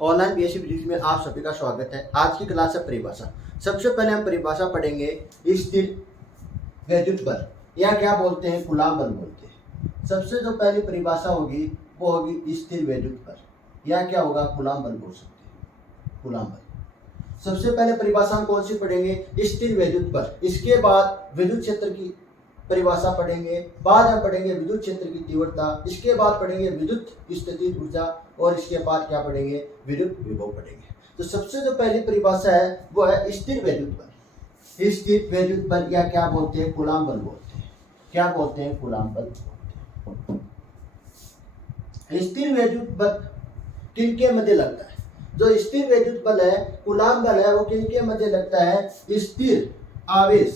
Online BSc physics में आप सभी का स्वागत है। आज की क्लास है परिभाषा। सबसे पहले हम परिभाषा पढ़ेंगे स्थिर वैद्युत बल या क्या बोलते हैं, कूलाम बल बोलते हैं। सबसे जो पहली परिभाषा होगी वो होगी स्थिर वैद्युत बल या क्या होगा, कूलाम बल बोल सकते हैं, कूलाम बल। सबसे पहले परिभाषा हम कौन सी पढ़ेंगे, स्थिर वैद्युत बल। इसके बाद विद्युत क्षेत्र की परिभाषा पढ़ेंगे, बाद में पढ़ेंगे विद्युत क्षेत्र की तीव्रता, इसके बाद पढ़ेंगे विद्युत स्थितिज ऊर्जा और इसके बाद क्या पढ़ेंगे, विद्युत विभव पढ़ेंगे। तो सबसे जो पहली परिभाषा है वो है स्थिर वैद्युत बल। स्थिर वैद्युत बल या क्या बोलते हैं, कूलाम बल बोलते हैं। क्या बोलते हैं, कूलाम बल बोलते हैं। स्थिर वैद्युत बल किनके मध्य लगता है? जो स्थिर वैद्युत बल है, कूलाम बल है, वो किनके मध्य लगता है? स्थिर आवेश,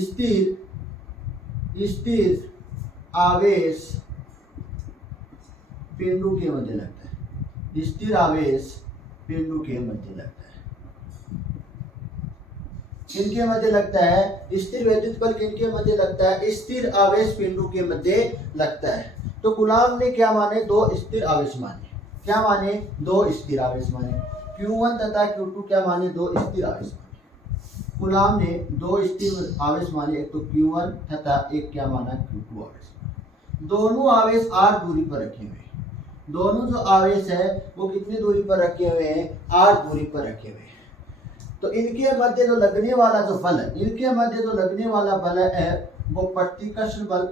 स्थिर आवेश बिंदु के मध्य लगता है। स्थिर आवेश बिंदु के मध्य लगता है। किनके मध्य लगता है? स्थिर वैद्युत बल किनके मध्य लगता है? स्थिर आवेश बिंदु के मध्य लगता है। तो कूलाम ने क्या माने, दो स्थिर आवेश माने। क्या माने? दो स्थिर आवेश माने। Q1 तथा Q2 क्या माने? दो स्थिर आवेश माने। कूलाम ने दो स्थिर आवेश माने, एक तो Q1 तथा एक क्या माना, Q2 आवेश। दोनों आवेश r दूरी पर रखे हुए हैं। दोनों जो आवेश है वो कितनी दूरी पर रखे हुए हैं? r दूरी पर रखे हुए हैं। तो इनके मध्य जो लगने वाला जो बल है, इनके मध्य जो लगने वाला बल है वो प्रतिकर्षण बल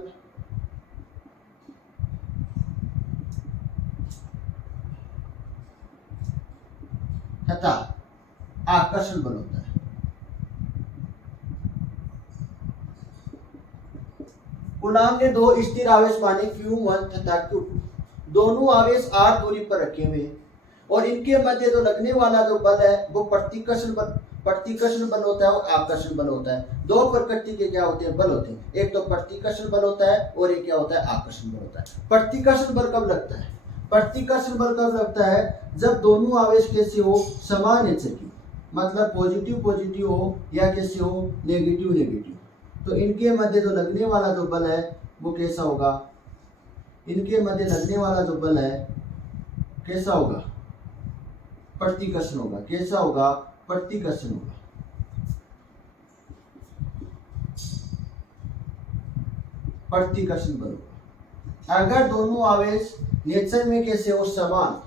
तथा आकर्षण बल होता है। कूलाम ने दो स्थिर आवेश माने Q1 तथा Q2। दोनों आवेश r दूरी पर रखे हुए हैं और इनके मध्य जो लगने वाला जो बल है वो प्रतिकर्षण बल होता है और आकर्षण बल होता है। दो प्रकृति के क्या होते हैं, बल होते हैं। एक तो प्रतिकर्षण बल होता है और एक क्या होता है, आकर्षण बल होता है। प्रतिकर्षण बल कब लगता है? प्रतिकर्षण बल कब लगता है? जब दोनों आवेश कैसे हो, समान नेचर की, मतलब पॉजिटिव पॉजिटिव हो या कैसे हो, नेगेटिव नेगेटिव। तो इनके मध्य जो लगने वाला जो बल है वो कैसा होगा? इनके मध्य लगने वाला जो बल है कैसा होगा? प्रतिकर्षण होगा। कैसा होगा? प्रतिकर्षण होगा। प्रतिकर्षण बल होगा। अगर दोनों आवेश नेचर में कैसे हो, समान,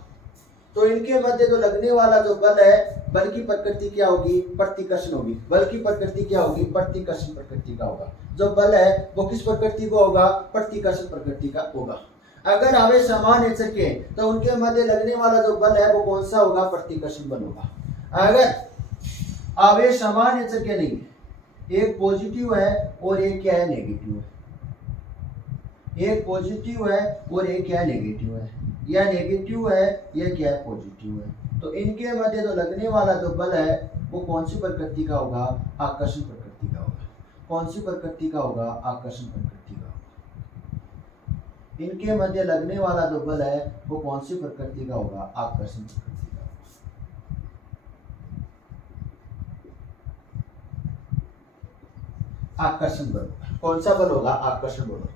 तो इनके मध्य जो लगने वाला जो बल है, बल की प्रकृति क्या होगी? प्रतिकर्षण होगी। बल की प्रकृति क्या होगी? प्रतिकर्षण प्रकृति का होगा। जो बल है वो किस प्रकृति को होगा? प्रतिकर्षण प्रकृति का होगा। अगर आवेश समान नेचर के तो उनके मध्य लगने वाला जो बल है वो कौन सा होगा? प्रतिकर्षण बल होगा। अगर आवेश समान नेचर के नहीं है, एक पॉजिटिव है और एक क्या है, नेगेटिव है, एक पॉजिटिव है और एक क्या है, नेगेटिव है, या नेगेटिव है या क्या है, पॉजिटिव है, तो इनके मध्य जो लगने वाला जो बल है वो कौन सी प्रकृति का होगा? आकर्षण प्रकृति का होगा। कौन सी प्रकृति का होगा? आकर्षण प्रकृति का होगा। इनके मध्य लगने वाला जो बल है वो कौन सी प्रकृति का होगा? आकर्षण प्रकृति का होगा। आकर्षण बल, कौन सा बल होगा? आकर्षण बल।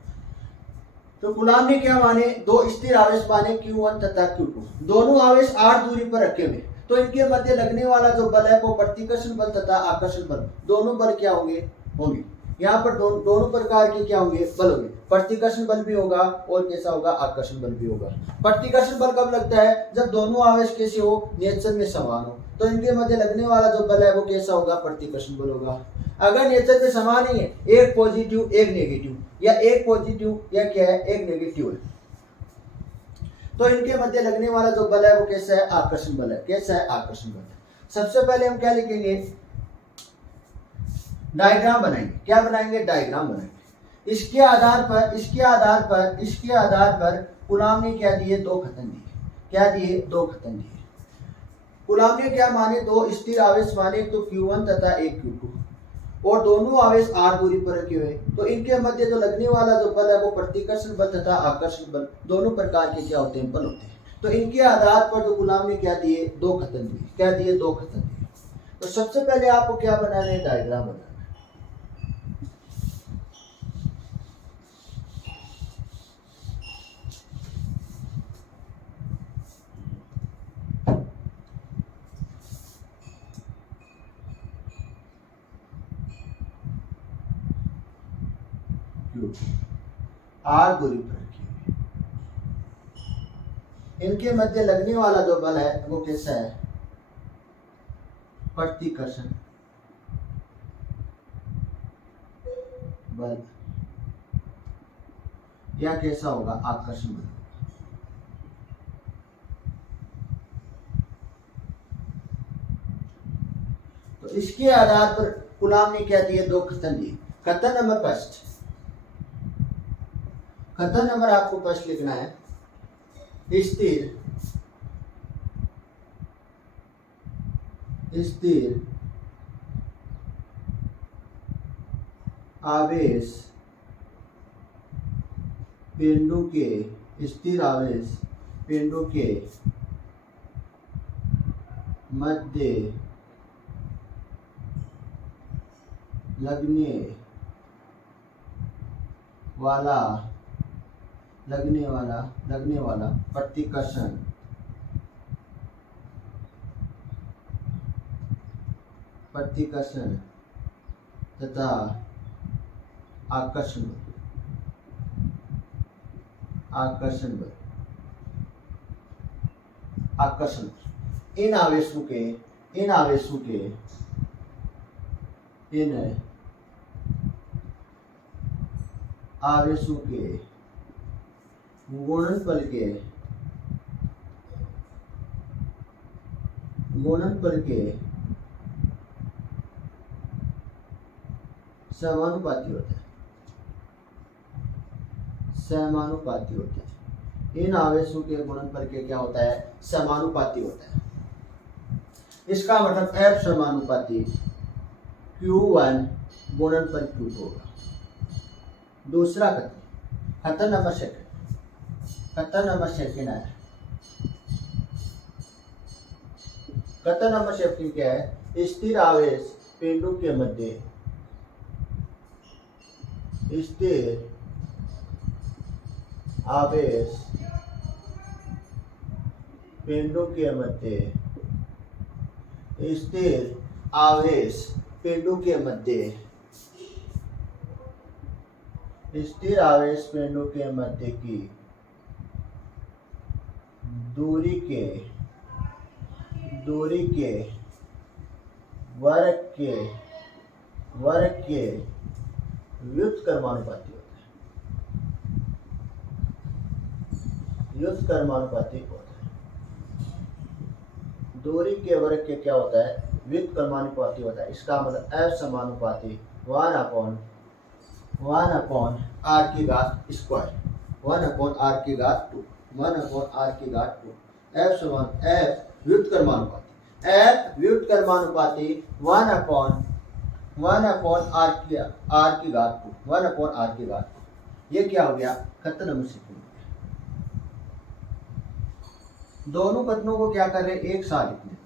तो कूलाम ने क्या माने? दो स्थिर आवेश माने Q1 तथा Q2। दोनों आवेश r दूरी पर रखे हुए, तो इनके मध्य लगने वाला जो बल है वो प्रतिकर्षण बल तथा आकर्षण बल, दोनों बल क्या होंगे। यहाँ पर दोनों प्रकार के क्या होंगे, बल होंगे। प्रतिकर्षण बल भी होगा और कैसा होगा? आकर्षण बल भी होगा। प्रतिकर्षण बल कब लगता है? जब दोनों आवेश कैसे हो, नेचर में समान हो, तो इनके मध्य लगने वाला जो बल है वो कैसा होगा? प्रतिकर्षण बल होगा। अगर नेचर में समान ही है, एक पॉजिटिव एक नेगेटिव, या एक पॉजिटिव या क्या है, एक नेगेटिव है, तो इनके मध्य लगने वाला जो बल है वो कैसा है? आकर्षण बल है। कैसा है? आकर्षण बल है। सबसे पहले हम क्या लिखेंगे? डायग्राम बनाएंगे। क्या बनाएंगे? डायग्राम बनाएंगे। इसके आधार पर कूलाम ने क्या दिए? दो कथन दिए। क्या दिए? दो कथन दिए। कूलाम ने क्या माने? दो स्थिर आवेश माने, तो Q1 तथा एक Q2, और दोनों आवेश r दूरी पर रखे हुए, तो इनके मध्य जो लगने वाला जो बल है वो प्रतिकर्षण बल तथा आकर्षण बल, दोनों प्रकार के क्या होते हैं? बल होते हैं। तो इनके आधार पर जो कूलाम ने क्या दिए? दो कथन दिए। क्या दिए? दो कथन दिए। तो सबसे पहले आपको क्या बनाना है? डायग्राम बनाना है। आर दूरी पर रखी हुई। इनके मध्य लगने वाला जो बल है वो कैसा है? प्रतिकर्षण बल, या कैसा होगा? आकर्षण बल। तो इसके आधार पर कूलाम ने क्या दिए? दो कथन दिए। कथन नंबर फर्स्ट, कथन नंबर आपको फर्स्ट लिखना है, स्थिर आवेश पिंडों के, स्थिर आवेश पिंडों के मध्य लगने वाला प्रतिकर्षण तथा आकर्षण बल। इन आवेशों के गुणनफल के समानुपाती होते हैं। इन आवेशों के गुणनफल के क्या होता है? समानुपाती होता है। इसका मतलब F समानुपाती Q1 गुणनफल Q2 होगा। दूसरा कथन नंबर सेकंड है। कथन नंबर सेकंड क्या है? स्थिर आवेश पिंडों के मध्य स्थिर आवेश पिंडों के मध्य की दूरी के वर्ग के व्युत्क्रमानुपाती होता है। दूरी के वर्ग के क्या होता है? व्युत्क्रमानुपाती होता है। इसका मतलब F समानुपाती 1/r की घात स्क्वायर 1/r की घात 2 F व्युत्क्रमानुपाती 1/r की घात 2। ये क्या हो गया? कथन नंबर सेकंड। दोनों कथनों को क्या कर रहे हैं? एक साथ लिखने।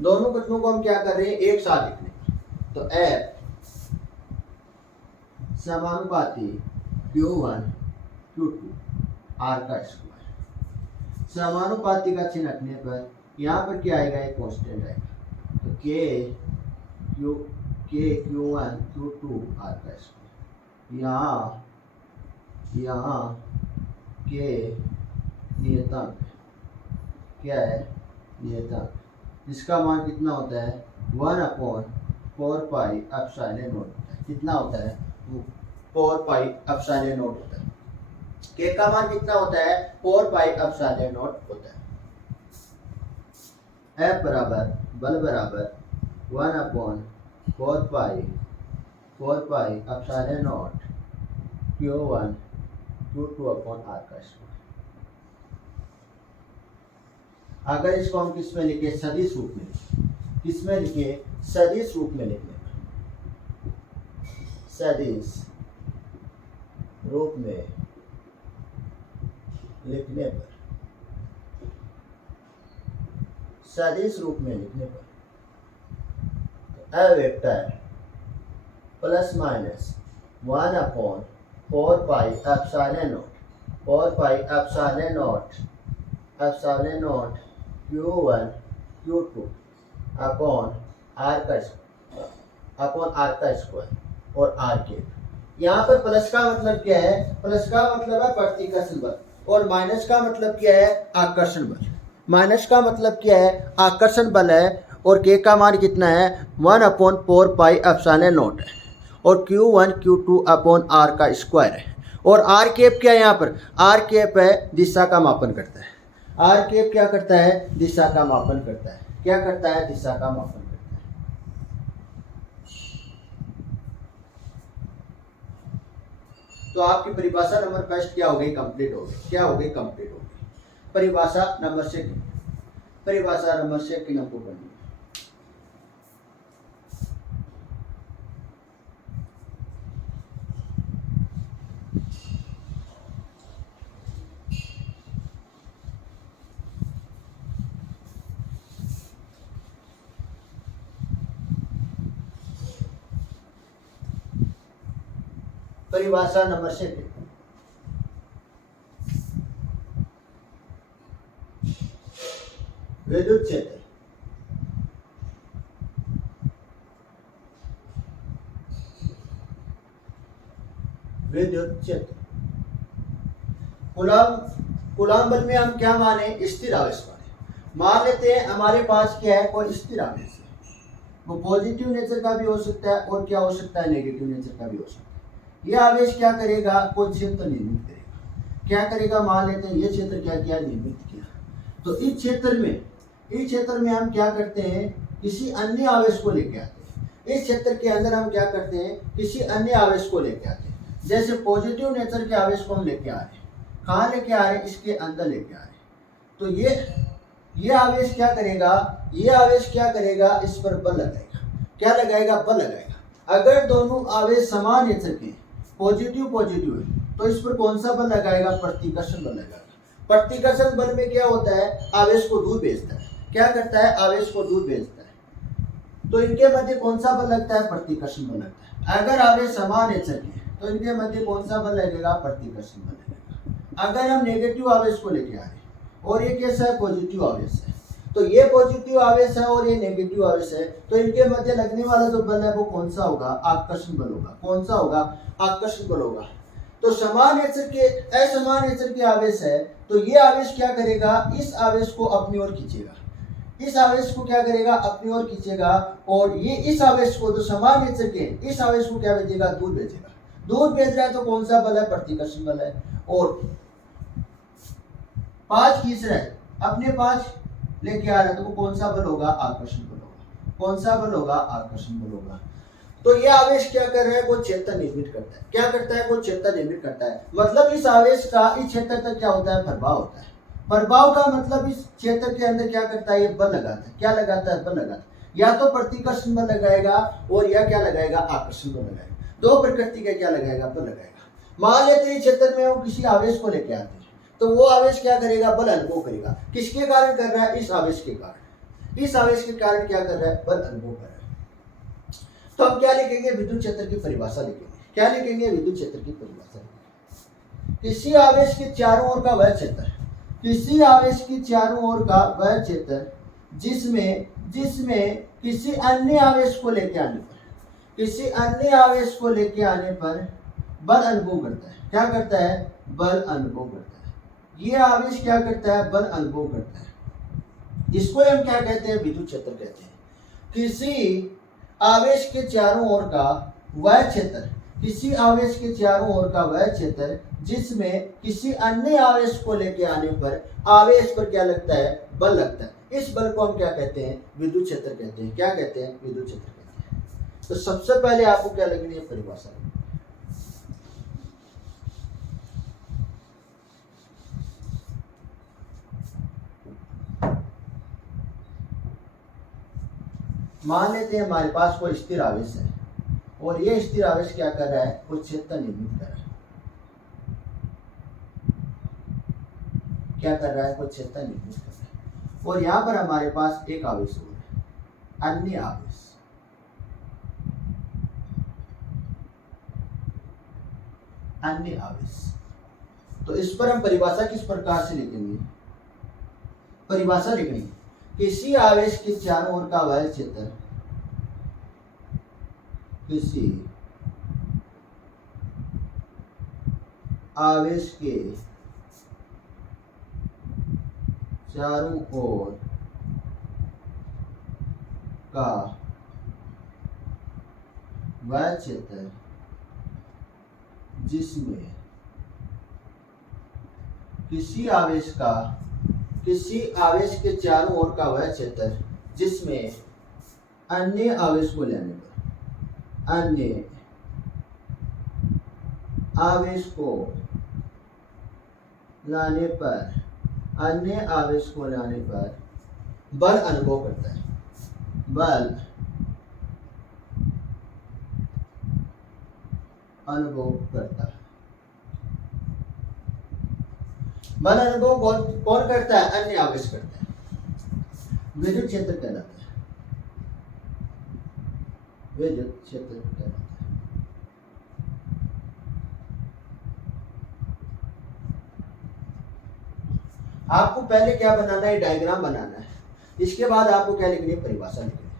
दोनों कथनों को हम क्या कर रहे हैं? एक साथ लिखने। तो F समानुपाती Q1 Q2 R का स्क्वायर। समानुपाती का चिन्ह रखने पर यहाँ पर क्या आएगा? एक कांस्टेंट आएगा। तो Q1 Q2 R का स्क्वायर। यहाँ के नियतांक क्या है? नियतांक, जिसका मान कितना होता है? 1/4 पाई एप्सिलॉन नॉट होता है। कितना होता है? 4 पाई एप्सिलॉन नॉट होता है। के का मान कितना होता है? 4 पाई एप्सिलॉन नॉट होता है। F बराबर 1/4 pi epsilon not Q1 Q2/R का स्क्वायर। अगर इसको हम किस में लिखे? सदिश रूप में। किसमें लिखे? सदिश रूप में लिखने पर, सदिश रूप में लिखने पर A vector plus minus 1/4 pi epsilon not Q1 Q2 upon R का स्क्वायर और R के यहाँ पर प्लस का मतलब क्या है, प्लस का मतलब है प्रतिकर्षण बल, और माइनस का मतलब क्या है, आकर्षण बल। माइनस का मतलब क्या है, आकर्षण बल है, और के का मान कितना है, 1/4 पाई एप्सिलॉन नॉट है, और Q1 Q2 अपॉन आर का स्क्वायर है। और आर केप क्या है, यहाँ पर आर केप है दिशा का मापन करता है। आर केप क्या करता है, दिशा का मापन करता है। क्या करता है, दिशा का मापन करता है। तो आपकी परिभाषा नंबर फर्स्ट क्या हो गई, कंप्लीट हो गई। क्या हो गई, कंप्लीट हो गई। परिभाषा नंबर सेकंड, परिभाषा नंबर सेकंड हमको करनी है। परिभाषा नंबर सेकंड, विद्युत क्षेत्र। विद्युत क्षेत्र कूलॉम बल में हम क्या माने, स्थिर आवेश माने। मान लेते हैं हमारे पास क्या है, कोई स्थिर आवेश है, वो पॉजिटिव नेचर का भी हो सकता है और क्या हो सकता है, नेगेटिव नेचर का भी हो सकता है। यह आवेश क्या करेगा, कोई क्षेत्र निर्मित करेगा। क्या करेगा, मान लेते हैं ये क्षेत्र क्या किया, निर्मित किया। तो इस क्षेत्र में हम क्या करते हैं, किसी अन्य आवेश को लेके आते हैं। इस क्षेत्र के अंदर हम क्या करते हैं, किसी अन्य आवेश को लेके आते हैं। जैसे पॉजिटिव नेचर के आवेश को हम लेके आ रहे हैं, कहाँ लेके आ रहे हैं, इसके अंदर लेके आ रहे हैं। तो ये आवेश क्या करेगा, ये आवेश क्या करेगा, इस पर बल लगाएगा। क्या लगाएगा, बल लगाएगा। अगर दोनों आवेश समान नेचर के, पॉजिटिव पॉजिटिव है, तो इस पर कौन सा बल लगाएगा, प्रतिकर्षण बल लगाएगा। प्रतिकर्षण बल में क्या होता है, आवेश को दूर भेजता है। क्या करता है, आवेश को दूर भेजता है। तो इनके मध्य कौन सा बल लगता है, प्रतिकर्षण बल लगता है। अगर आवेश समान नेचर के, तो इनके मध्य कौन सा बल लगेगा, प्रतिकर्षण बल लगेगा। अगर हम नेगेटिव आवेश को लेके आ रहे हैं, और ये कैसा है, पॉजिटिव आवेश है, तो ये पॉजिटिव आवेश है और ये नेगेटिव आवेश है, तो इनके मध्य लगने वाला जो बल है वो कौन सा होगा, आकर्षण बल होगा। कौन सा होगा, आकर्षण बल होगा। तो समान नेचर के, असमान नेचर के आवेश है, तो ये आवेश क्या करेगा, इस आवेश को अपनी ओर खींचेगा। इस आवेश को क्या करेगा, अपनी ओर खींचेगा, और ये इस आवेश को, जो समान नेचर के, इस आवेश को क्या भेजेगा, दूर भेजेगा। दूर भेज रहा है तो कौन सा बल है, प्रतिकर्षण बल है। और 5 खींच रहा है, अपने 5 लेके आ रहा है, तो वो कौन सा बल होगा, आकर्षण बल होगा। कौन सा बल होगा, आकर्षण बल होगा। तो ये आवेश क्या कर रहा है, वो क्षेत्र निर्मित करता है। क्या करता है, वो क्षेत्र निर्मित करता है। मतलब इस आवेश का इस क्षेत्र तक क्या होता है, प्रभाव होता है। प्रभाव का मतलब इस क्षेत्र के अंदर क्या करता है, ये बल लगाता है। क्या लगाता है, बल लगाता है। या तो प्रतिकर्षण बल लगाएगा, और या क्या लगाएगा, आकर्षण बल लगाएगा। दो प्रकृति का क्या लगाएगा, बल लगाएगा। मान लेते हैं क्षेत्र में हम किसी आवेश को लेके आते हैं, तो वो आवेश क्या करेगा, बल अनुभव करेगा। किसके कारण कर रहा है, इस आवेश के कारण। इस आवेश के कारण क्या कर रहा है, बल अनुभव कर रहा है। तो हम क्या लिखेंगे, विद्युत क्षेत्र की परिभाषा लिखेंगे। क्या लिखेंगे, विद्युत क्षेत्र की परिभाषा। किसी आवेश के चारों ओर का वह क्षेत्र, किसी आवेश की चारों ओर का वह क्षेत्र जिसमें किसी अन्य आवेश को लेके आने पर, किसी अन्य आवेश को लेके आने पर बल अनुभव करता है। क्या करता है, बल अनुभव करता है। ये आवेश क्या करता है, बल अनुभव करता है। इसको हम क्या कहते हैं, विद्युत क्षेत्र कहते हैं। किसी आवेश के चारों ओर का वह क्षेत्र, किसी आवेश के चारों ओर का वह क्षेत्र जिसमें किसी अन्य आवेश को लेके आने पर आवेश पर क्या लगता है, बल लगता है। इस बल को हम क्या कहते हैं, विद्युत क्षेत्र कहते हैं। क्या कहते हैं, विद्युत क्षेत्र कहते हैं। तो सबसे पहले आपको क्या लगनी है, परिभाषा। मान लेते हैं हमारे पास कोई स्थिर आवेश है, और ये स्थिर आवेश क्या कर रहा है, कुछ क्षेत्र निर्मित कर रहा है। क्या कर रहा है, कुछ क्षेत्र निर्मित कर रहा है। और यहां पर हमारे पास एक आवेश हो रहा है, अन्य आवेश। अन्य आवेश, तो इस पर हम परिभाषा किस प्रकार से लिखेंगे, परिभाषा लिखेंगे, किसी आवेश के चारों ओर का वह क्षेत्र, किसी आवेश के चारों ओर का वह क्षेत्र जिसमें किसी आवेश के चारों ओर का वह क्षेत्र जिसमें अन्य आवेश को लेने पर अन्य आवेश को लाने पर बल अनुभव करता है। बल अनुभव करता है। बल अनुभव कौन करता है? अन्य आवेश करता है। विद्युत क्षेत्र कहलाता है। विद्युत क्षेत्र कहलाता है। आपको पहले क्या बनाना है? डायग्राम बनाना है। इसके बाद आपको क्या लिखनी है? परिभाषा लिखनी है।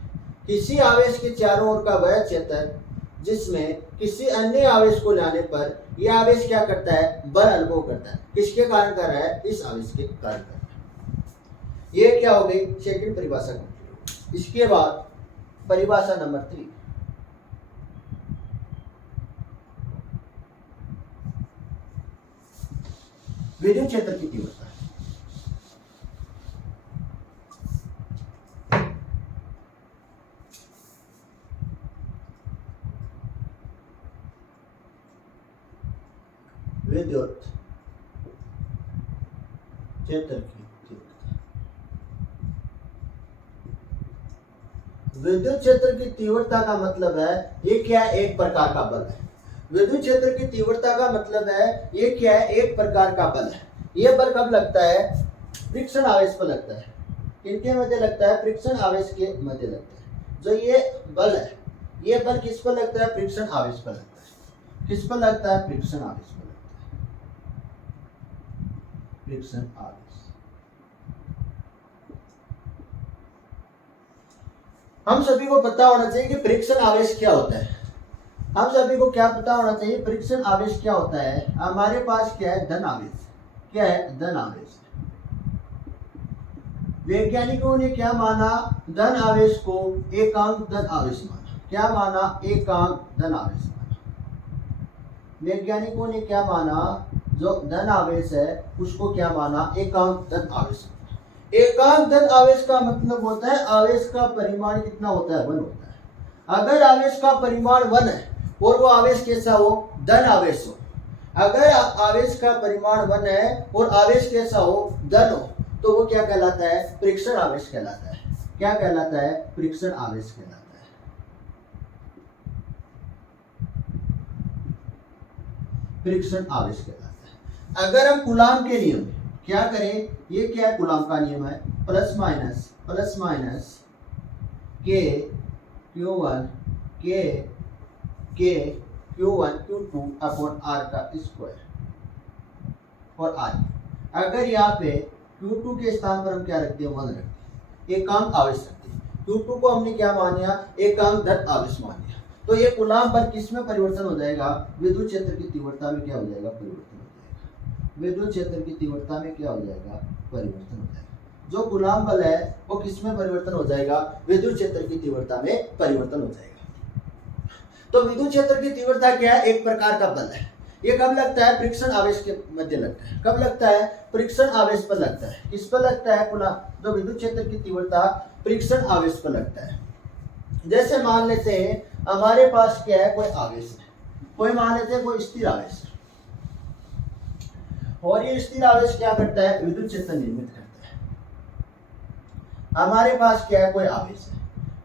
किसी आवेश के चारों ओर का वह क्षेत्र जिसमें किसी अन्य आवेश को लाने पर यह आवेश क्या करता है? बल अनुभव करता है। किसके कारण कर रहा है? इस आवेश के कारण कर रहा है। ये क्या हो गई? सेकंड परिभाषा कंप्लीट। इसके बाद परिभाषा नंबर 3, विद्युत क्षेत्र की तीव्रता। विद्युत क्षेत्र की तीव्रता। विद्युत क्षेत्र की तीव्रता का मतलब है ये क्या है? एक प्रकार का बल है। विद्युत क्षेत्र की तीव्रता का मतलब है ये क्या है? एक प्रकार का बल है। ये बल कब लगता है? फ्रिक्शन आवेश पर लगता है। किनके मध्य लगता है? फ्रिक्शन आवेश के मध्य लगता है। जो ये बल है, ये बल किस पर लगता है? फ्रिक्शन आवेश पर लगता है। किस पर लगता है? फ्रिक्शन आवेश पर। फ्रिक्शन आवेश। हम सभी को पता होना चाहिए कि फ्रिक्शन आवेश क्या होता है। हम सभी को क्या पता होना चाहिए? फ्रिक्शन आवेश क्या होता है? हमारे पास क्या है? धन आवेश। क्या है? धन आवेश। वैज्ञानिकों ने क्या माना? धन आवेश को एकांक धन आवेश माना। क्या माना? एकांक धन आवेश माना। वैज्ञानिकों ने क्या माना? जो धन आवेश है उसको क्या माना? एकांक धन आवेश। एकांक धन आवेश का मतलब होता है आवेश का परिमाण कितना होता है? 1 होता है। अगर आवेश का परिमाण 1 है और वो आवेश कैसा हो? धन आवेश हो। अगर आवेश का परिमाण 1 है और आवेश कैसा हो? धन हो, तो वो क्या कहलाता है? फ्रिक्शन आवेश कहलाता है। क्या कहलाता है? फ्रिक्शन आवेश कहलाता है। फ्रिक्शन आवेश कहलाता है। अगर हम कूलाम के नियम क्या करें? ये क्या है? कूलाम का नियम है प्लस माइनस के Q1 के Q1 Q2 अपॉन R का स्क्वायर और आगे। अगर यहाँ पे Q2 के स्थान पर हम क्या रखते हैं? 1 रखते हैं। एकांक आवेश रखते हैं। Q2 को हमने क्या मान लिया? एकांक धन आवेश मान लिया। तो ये कूलाम बल किस में परिवर्तन हो जाएगा? विद्युत क्षेत्र की तीव्रता में क्या हो जाएगा? परिवर्तन हो जाएगा। विद्युत क्षेत्र की तीव्रता में क्या हो जाएगा? परिवर्तन हो जाएगा। जो कूलाम बल है वो किस में परिवर्तन हो जाएगा? विद्युत क्षेत्र की तीव्रता में परिवर्तन हो जाएगा। तो विद्युत क्षेत्र की तीव्रता क्या है? एक प्रकार का बल है। ये कब लगता है? फ्रिक्शन आवेश के मध्य लगता है। कब लगता है? फ्रिक्शन आवेश पर लगता है। किस पर लगता है? जो विद्युत क्षेत्र की तीव्रता फ्रिक्शन आवेश पर लगता है। जैसे मान लेते हैं हमारे पास क्या है? कोई आवेश है, कोई मान लेते हैं कोई स्थिर आवेश है, और ये स्थिर आवेश क्या करता है? विद्युत क्षेत्र निर्मित करता है। हमारे पास क्या है? कोई आवेश है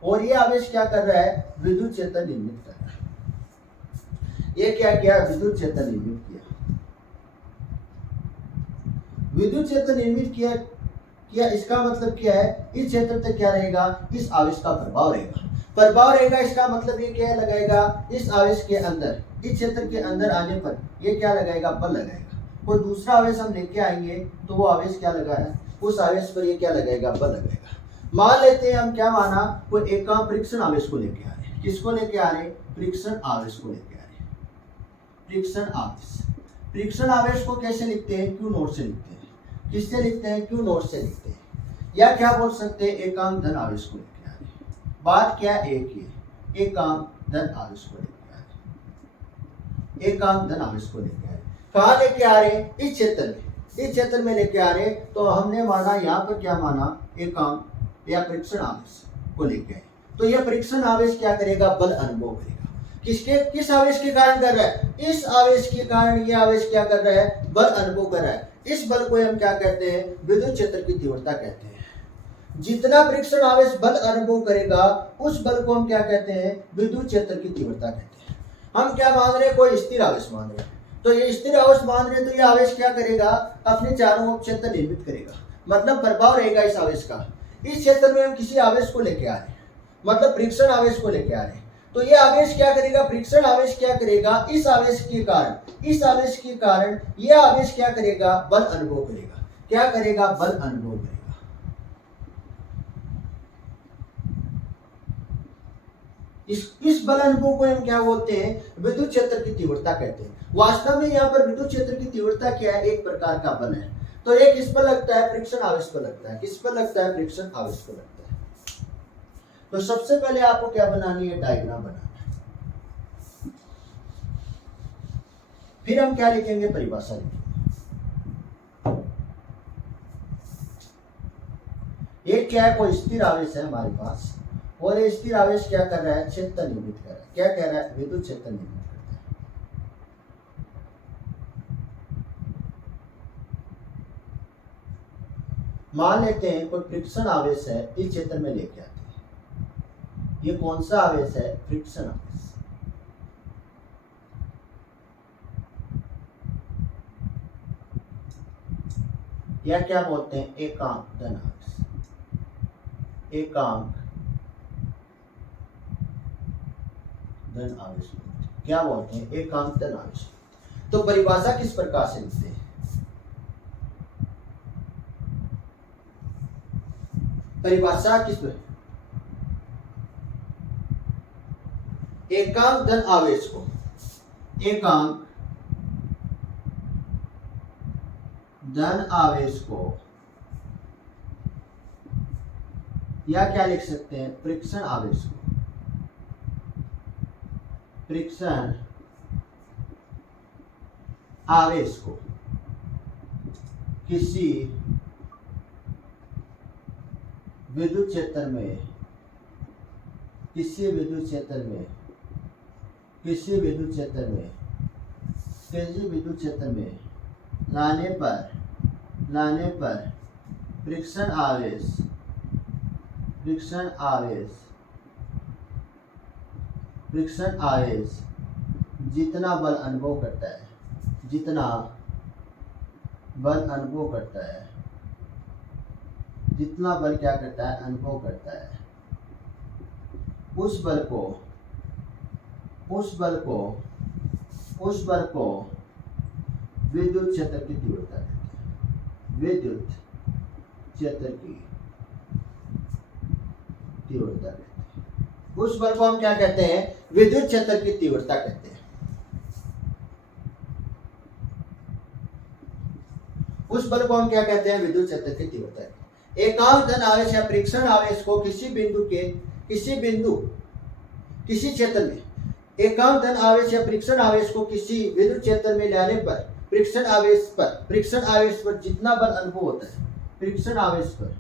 और ये आवेश क्या कर रहा है? विद्युत क्षेत्र निर्मित कर रहा है। ये क्या किया? विद्युत क्षेत्र निर्मित किया। विद्युत क्षेत्र निर्मित किया इसका मतलब क्या है? इस क्षेत्र तक क्या रहेगा? इस आवेश का प्रभाव रहेगा। प्रभाव रहेगा इसका मतलब ये क्या लगाएगा? इस आवेश के अंदर, इस क्षेत्र के अंदर आने पर ये क्या लगाएगा? बल लगाएगा। कोई दूसरा आवेश हम लेके आएंगे तो वो आवेश क्या लगाया? उस आवेश पर ये क्या लगाएगा? बल लगाएगा। मान लेते हैं हम क्या माना? कोई एकांक फ्रिक्शन आवेश को लेके आ रहे हैं। किसको लेके आ रहे हैं? फ्रिक्शन आवेश को लेके आ रहे हैं। फ्रिक्शन आवेश। परीक्षण आवेश को कैसे लिखते हैं? क्यू नोट से लिखते हैं। किससे लिखते हैं? क्यू नोट से लिखते हैं। या क्या बोल सकते हैं? एकांक धन आवेश को लेके आ रहे हैं। बात क्या एक ही, एकांक धन आवेश को लेके आ रहे हैं। एकांक धन आवेश को लेके आ रहे हैं। कहाँ लेके आ रहे हैं? इस क्षेत्र में। इस क्षेत्र में लेके आ रहे हैं। तो हमने माना यहाँ पर क्या माना? एकांक या परीक्षण आवेश को लेके आए। तो यह परीक्षण आवेश क्या करेगा? बल अनुभव करेगा। किस आवेश के कारण कर रहा है? इस आवेश के कारण ये आवेश क्या कर रहा है? बल अनुभव कर रहा है। इस बल को हम क्या कहते हैं? विद्युत क्षेत्र की तीव्रता कहते हैं। जितना परीक्षण आवेश बल अनुभव करेगा उस बल को हम क्या कहते हैं? विद्युत क्षेत्र की तीव्रता कहते हैं। हम क्या मान रहे हैं? कोई स्थिर आवेश मान रहे हैं। तो ये स्थिर आवेश मान रहे हैं, तो ये आवेश क्या करेगा? अपने चारों ओर क्षेत्र निर्मित करेगा। मतलब प्रभाव रहेगा इस आवेश का। इस क्षेत्र में हम किसी आवेश को लेके आ रहे हैं, मतलब परीक्षण आवेश को लेके आ रहे हैं। तो ये आवेश क्या करेगा? परीक्षण आवेश क्या करेगा? इस आवेश के कारण ये आवेश क्या करेगा? बल अनुभव करेगा। क्या करेगा? बल अनुभव करेगा। इस बल अनुभव को हम क्या बोलते हैं? विद्युत क्षेत्र की तीव्रता कहते हैं। वास्तव में यहाँ पर विद्युत क्षेत्र की तीव्रता क्या है? एक प्रकार का बल है। तो एक किस पर लगता है? परीक्षण आवेश पर लगता है। किस पर लगता है? परीक्षण आवेश पर लगता है। तो सबसे पहले आपको क्या बनानी है? डायग्राम बनाना है। फिर हम क्या लिखेंगे? परिभाषा लिखेंगे। एक क्या है? कोई स्थिर आवेश है हमारे पास, और ये स्थिर आवेश क्या कर रहा है? क्षेत्र निर्मित कर रहा है। क्या कह रहा है? विद्युत क्षेत्र निर्मित करता है। मान लेते हैं कोई फ्रिक्शन आवेश है, इस क्षेत्र में लेके आते हैं। ये कौन सा आवेश है? फ्रिक्शन आवेश। या क्या बोलते हैं? एकांक धन आवेश। एकांक धन आवेश क्या बोलते हैं? एकांक धन आवेश। तो परिभाषा किस प्रकार से लिखते हैं? परिभाषा किस पर? एकांक धन आवेश को, एकांक धन आवेश को, या क्या लिख सकते हैं? परीक्षण आवेश को। परीक्षण आवेश को किसी विद्युत क्षेत्र में, किसी विद्युत क्षेत्र में, किसी विद्युत क्षेत्र में, किसी विद्युत क्षेत्र में लाने पर परीक्षण आवेश, परीक्षण आवेश, परीक्षण आवेश जितना बल अनुभव करता है, जितना बल अनुभव करता है, जितना बल क्या करता है? अनुभव करता है, उस बल को, उस बल को, उस बल को विद्युत क्षेत्र की तीव्रता कहते हैं। विद्युत क्षेत्र की तीव्रता कहते हैं। उस बल को हम क्या कहते हैं? विद्युत क्षेत्र की तीव्रता कहते हैं। उस बल को हम क्या कहते हैं? विद्युत क्षेत्र की तीव्रता। एकांक धन आवेश या परीक्षण आवेश को किसी बिंदु के, किसी क्षेत्र में, एकांक धन आवेश या परीक्षण आवेश को किसी विद्युत क्षेत्र में लाने पर परीक्षण आवेश पर जितना बल अनुभव होता है, परीक्षण आवेश पर,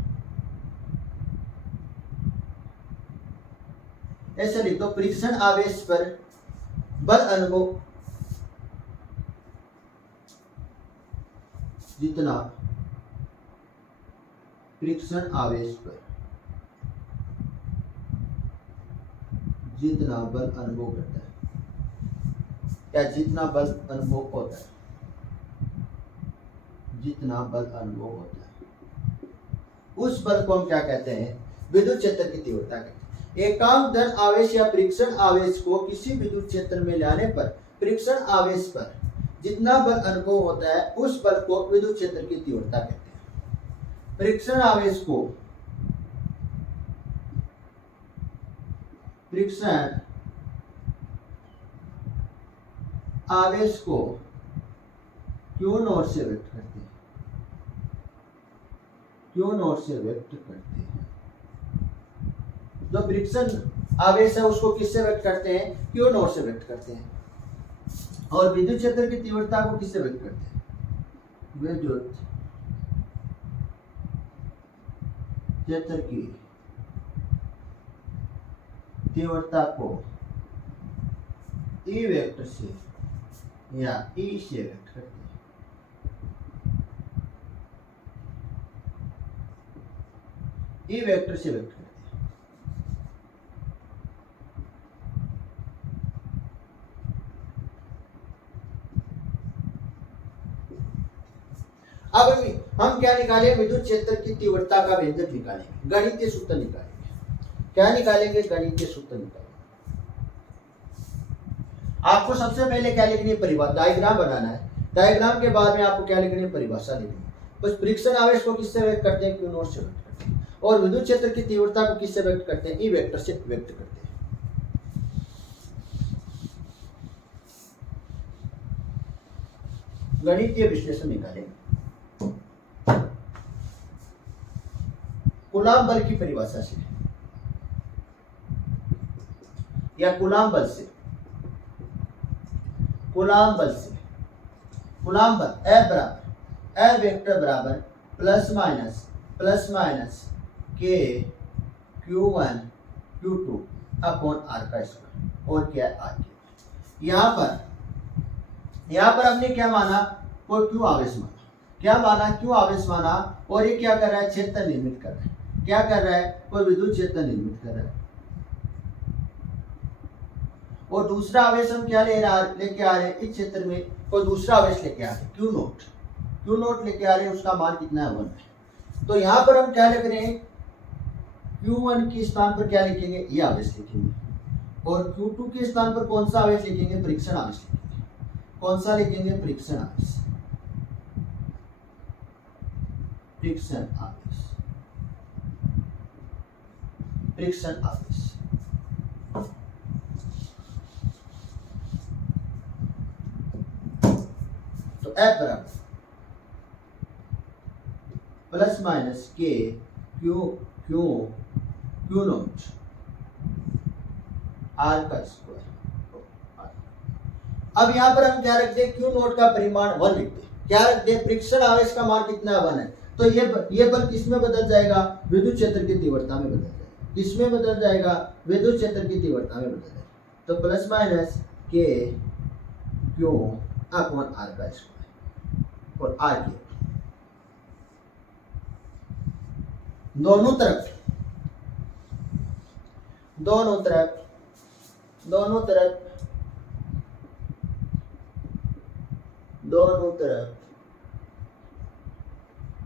ऐसे लिख दो, परीक्षण आवेश पर बल अनुभव जितना, परीक्षण आवेश पर जितना बल अनुभव करता है, या जितना बल अनुभव होता है, जितना बल अनुभव होता है, उस बल को हम क्या कहते हैं? विद्युत क्षेत्र की तीव्रता कहते हैं। एकांक धन आवेश या परीक्षण आवेश को किसी विद्युत क्षेत्र में लाने पर परीक्षण आवेश पर जितना बल अनुभव होता है, उस बल को विद्युत क्षेत्र की तीव्रता कहते हैं। परीक्षण आवेश को, परीक्षण आवेश को क्यू नॉट से व्यक्त करते हैं, क्यू नॉट से व्यक्त करते हैं। जो फ्रिक्शन आवेश है उसको किससे व्यक्त करते हैं? क्यू नॉट से व्यक्त करते हैं। और विद्युत क्षेत्र की तीव्रता को किससे व्यक्त करते हैं? विद्युत क्षेत्र की तीव्रता को ई वेक्टर से या ई से व्यक्त करते हैं। ई वेक्टर से व्यक्त करते हैं। अब हम क्या निकालें? विद्युत क्षेत्र की तीव्रता का व्यंजक निकालेंगे, गणितीय सूत्र निकालेंगे। क्या निकालेंगे? गणितीय सूत्र निकालेंगे। आपको सबसे पहले क्या लिखनी है? परिभाषा, डायग्राम बनाना है। डायग्राम के बाद में आपको क्या लिखनी है? परिभाषा लिखनी है। बस फ्रिक्शन आवेश को किससे व्यक्त करते हैं? क्यू नॉट से व्यक्त करते हैं। और विद्युत क्षेत्र की तीव्रता को किससे व्यक्त करते हैं? ई वेक्टर से व्यक्त करते हैं। गणितीय विश्लेषण निकालेंगे। कूलाम बल की परिभाषा से या कूलाम बल से, कूलाम बल से, कूलाम बल F बराबर, F वेक्टर बराबर प्लस माइनस के Q1 Q2 अपॉन आर का स्क्वायर। और क्या है? आर के। यहाँ पर हमने क्या माना? कोई क्यू आवेश माना। क्या माना? क्यू आवेश माना। और ये क्या कर रहा है? क्षेत्र निर्मित कर रहा है। क्या कर रहा है? कोई विद्युत क्षेत्र निर्मित कर रहा है। और दूसरा आवेश हम क्या लेके आ रहे हैं? इस क्षेत्र में कोई दूसरा आवेश लेके आ रहे हैं, क्यू नोट लेके आ रहे हैं। उसका मान कितना है? 1 है। तो यहाँ पर हम क्या लिख रहे हैं? Q1 के स्थान पर क्या लिखेंगे? ये आवेश लिखेंगे। और Q2 के स्थान पर कौन सा आवेश लिखेंगे? फ्रिक्शन आवेश लिखेंगे। कौन सा लिखेंगे? फ्रिक्शन आवेश। फ्रिक्शन आवेश, फ्रिक्शन आवेश। तो F बराबर प्लस माइनस के क्यू नॉट आर का स्क्वायर। अब यहां पर हम क्या रखते हैं? क्यू नॉट का परिमाण 1 लिखते हैं। क्या रखते हैं? फ्रिक्शन आवेश का मान कितना है? 1 है। तो ये बल किसमें बदल जाएगा? विद्युत क्षेत्र की तीव्रता में बदल जाएगा। किसमें बदल जाएगा? विद्युत क्षेत्र की तीव्रता में बदल जाएगा। तो प्लस माइनस के क्यू अपॉन आर का स्क्वायर। और आर के दोनों तरफ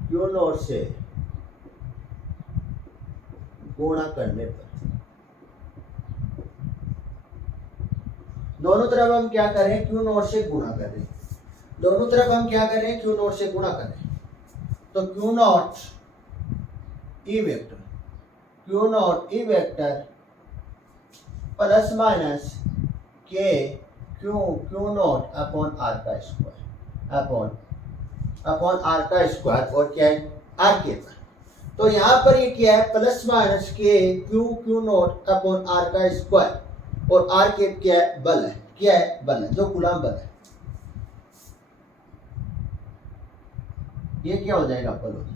क्यू नॉट से गुणा करने पर, दोनों तरफ हम क्या कर रहे हैं? क्यू नॉट से गुणा कर रहे हैं। दोनों तरफ हम क्या कर रहे हैं? क्यू नॉट से गुणा कर रहे हैं। तो Q not E vector plus minus के क्यू नॉट अपॉन आर का स्क्वायर, अपॉन आर का स्क्वायर। और क्या है? आर के पर। तो यहाँ पर ये क्या है? प्लस माइनस के क्यू नॉट अपॉन आर का स्क्वायर। और आर के क्या है? बल है। क्या है? बल है, जो कूलाम बल है। ये क्या हो जाएगा? बल हो जाएगा।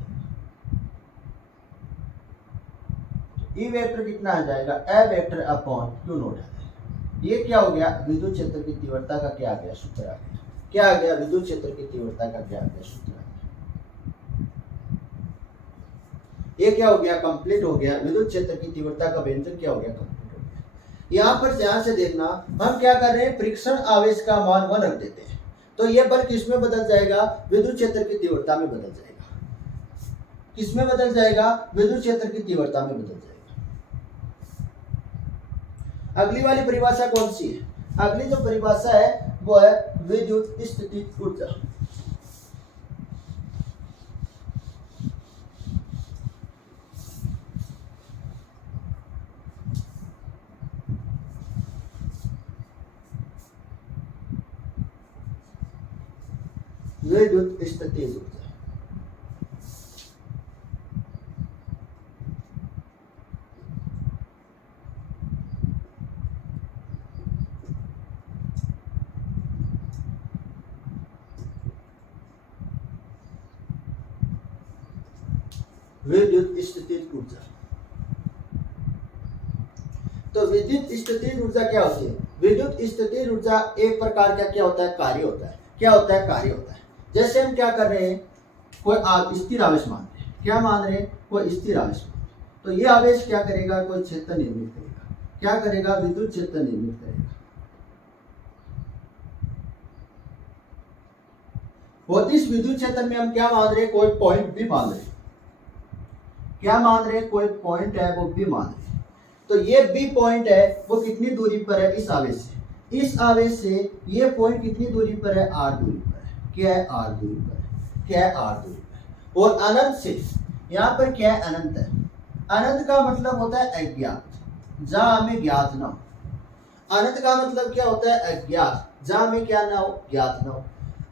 ई वेक्टर कितना आ जाएगा? ए वेक्टर अपॉन क्यू नॉट आ जाएगा। ये क्या हो गया? विद्युत क्षेत्र की तीव्रता का क्या आ गया? सूत्र आ गया। क्या आ गया? विद्युत क्षेत्र की तीव्रता का क्या आ गया? सूत्र आ गया। ये क्या हो गया? कंप्लीट हो गया। विद्युत क्षेत्र की तीव्रता का व्यंजक क्या हो गया? कंप्लीट हो गया। यहाँ पर ध्यान से देखना, हम क्या कर रहे हैं? फ्रिक्शन आवेश का मान 1 रख देते हैं। तो ये बल किसमें बदल जाएगा? विद्युत क्षेत्र की तीव्रता में बदल जाएगा। किसमें बदल जाएगा? विद्युत क्षेत्र की तीव्रता में बदल जाएगा। अगली वाली परिभाषा कौन सी है? अगली जो परिभाषा है वो है विद्युत स्थितिज ऊर्जा। विद्युत स्थितिज ऊर्जा। विद्युत स्थितिज ऊर्जा। तो विद्युत स्थितिज ऊर्जा क्या होती है? विद्युत स्थितिज ऊर्जा एक प्रकार का क्या होता है? कार्य होता है। क्या होता है? कार्य होता है। जैसे हम क्या कर रहे हैं, कोई स्थिर आवेश मान रहे हैं। क्या मान रहे हैं? कोई स्थिर आवेश मान रहे हैं। तो ये आवेश क्या करेगा? कोई क्षेत्र निर्मित करेगा। क्या करेगा? विद्युत क्षेत्र निर्मित करेगा। और इस विद्युत क्षेत्र में हम क्या मान रहे हैं? कोई पॉइंट भी मान रहे हैं। क्या मान रहे हैं? कोई पॉइंट है वो भी मान रहे हैं। तो ये बी पॉइंट है वो कितनी दूरी पर है? इस आवेश से। इस आवेश से ये पॉइंट कितनी दूरी पर है? आर दूरी पर है। क्या है? आर दूरी पर है। क्या है? आर दूरी पर। और अनंत से यहाँ पर क्या है? अनंत है। अनंत का मतलब होता है अज्ञात, जहां हमें ज्ञात ना हो। अनंत का मतलब क्या होता है? अज्ञात, जहां हमें क्या ना हो? ज्ञात ना हो।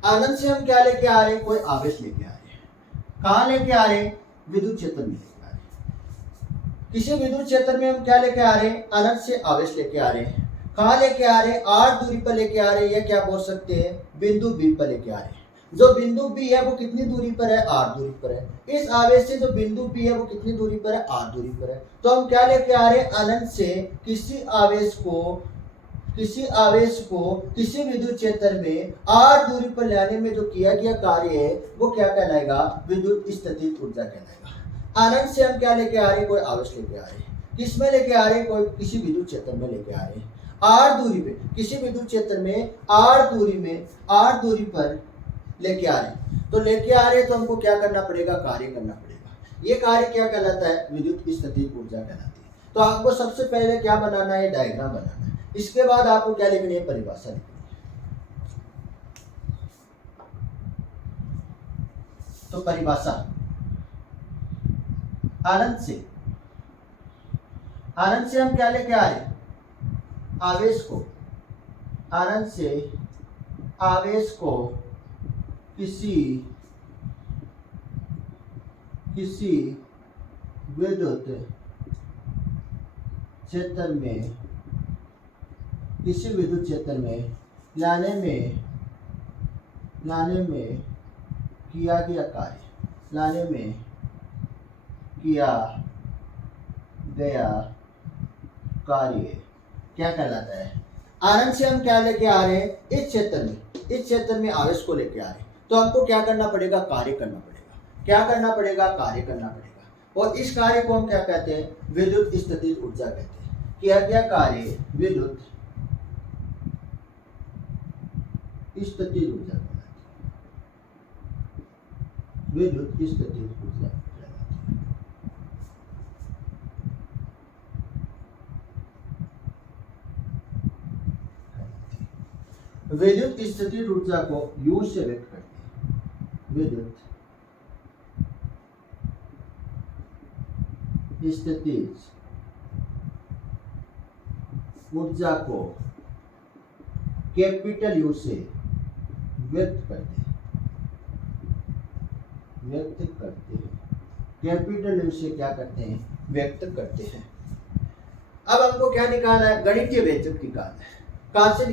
अनंत से हम क्या लेके आ रहे हैं? कोई आवेश लेके आ रहे हैं। कहाँ लेके आ रहे हैं? विद्युत क्षेत्र में लेके आ रहे हैं। किसी विद्युत क्षेत्र में हम क्या लेके आ रहे हैं? अनंत से आवेश लेके आ रहे हैं। कहाँ लेके आ रहे हैं? आर दूरी पर लेके आ रहे हैं, या क्या बोल सकते हैं? बिंदु बी पर लेके आ रहे हैं। जो बिंदु बी है वो कितनी दूरी पर है? आर दूरी पर है। इस आवेश से जो बिंदु बी है वो कितनी दूरी पर है? आर दूरी पर है। तो हम क्या लेके आ रहे हैं? अनंत से किसी आवेश को किसी विद्युत क्षेत्र में आर दूरी पर लाने में जो किया गया कार्य है वो क्या कहलाएगा? विद्युत स्थितिज ऊर्जा कहलाएगा। अनंत से हम क्या लेके आ रहे हैं? कोई आवेश लेके आ रहे हैं। किस में लेके आ रहे हैं? कोई किसी विद्युत क्षेत्र में लेके आ रहे हैं। आर दूरी पे, किसी विद्युत क्षेत्र में आर दूरी पर लेके आ रहे हैं। तो लेके आ रहे हैं तो हमको क्या करना पड़ेगा? कार्य करना पड़ेगा। ये कार्य क्या कहलाता है? विद्युत स्थितिज ऊर्जा कहलाती है। तो आपको सबसे पहले क्या बनाना है? डायग्राम बनाना है। इसके बाद आपको क्या लिखनी है? परिभाषा लिखनी है। तो परिभाषा, अनंत से हम क्या लेके आ रहे हैं? आवेश को। अनंत से आवेश को किसी विद्युत क्षेत्र में लाने में किया गया कार्य क्या कहलाता है? अनंत से हम क्या लेके आ रहे हैं? इस क्षेत्र में आवेश को लेके आ रहे हैं। तो हमको क्या करना पड़ेगा? कार्य करना पड़ेगा। क्या करना पड़ेगा? कार्य करना पड़ेगा। और इस कार्य को हम क्या कहते हैं? विद्युत स्थितिज ऊर्जा कहते हैं। किया गया कार्य विद्युत स्थितिज ऊर्जा कहलाती है। विद्युत स्थितिज ऊर्जा कहलाती है। विद्युत स्थितिज ऊर्जा को यू से व्यक्त करते हैं। विद्युत स्थितिज ऊर्जा को कैपिटल यू से व्यक्त करते हैं। कैपिटल यू से क्या करते हैं? व्यक्त करते हैं। अब हमको क्या निकालना है? गणितीय व्यंजक निकालना है। कहां से?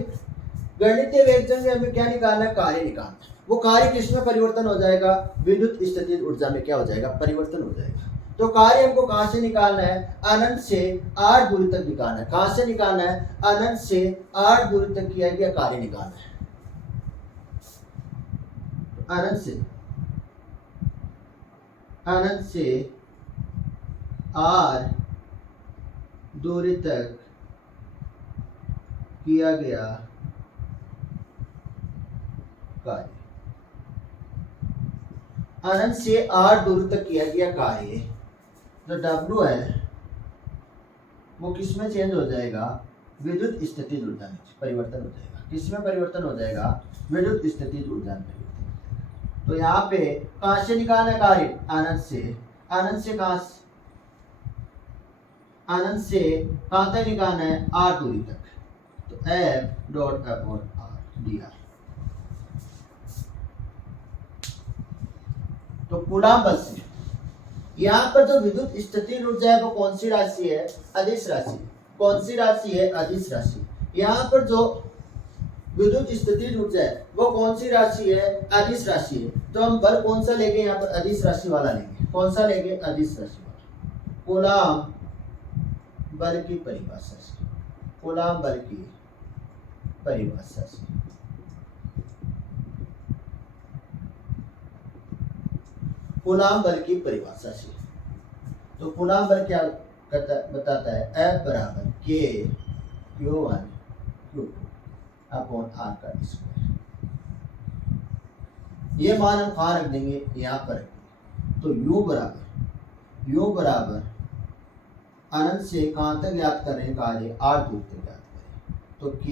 गणितीय व्यंजक में हमें क्या निकालना है? कार्य निकालना है। वो कार्य किसमें परिवर्तन हो जाएगा? विद्युत स्थितिज ऊर्जा में क्या हो जाएगा? परिवर्तन हो जाएगा। तो कार्य हमको कहां से निकालना है? अनंत से आर दूरी तक निकालना है। कहां से निकालना है? अनंत से आर दूरी तक किया गया कार्य निकालना है। अनंत से आर दूरी तक किया गया कार्य। अनंत से आर दूरी तक किया गया कार्य, जो W है वो किस में चेंज हो जाएगा? विद्युत स्थितिज ऊर्जा में परिवर्तन हो जाएगा। किस में परिवर्तन हो जाएगा? विद्युत स्थितिज ऊर्जा में परिवर्तन हो जाएगा। तो यहाँ पे कहां से निकालना है कार्य? अनंत से कहां तक निकालना है? आर दूरी तक। तो F.R dr। तो कूलाम बल से यहाँ पर जो विद्युत स्थितिज ऊर्जा है वो कौन सी राशि है? अदिश राशि। कौन सी राशि है? अदिश राशि। यहाँ पर जो विद्युत स्थितिज ऊर्जा है वो कौन सी राशि है? अदिश राशि है। तो हम बल कौन सा लेंगे? यहाँ पर अदिश राशि वाला लेंगे। कौन सा लेंगे? अदिश राशि वाला। कूलाम बल की परिभाषा से, कूलाम बल की परिभाषा से कूलाम बल की परिभाषा से। तो कूलाम बल क्या करता बताता है? F बराबर K Q1 Q2 upon R का स्क्वायर। ये मान हम कहाँ रख देंगे? यहाँ पर रखेंगे। तो U बराबर अनंत से कहाँ तक ज्ञात कर रहे हैं? कार्य R दूर तक ज्ञात करें। तो K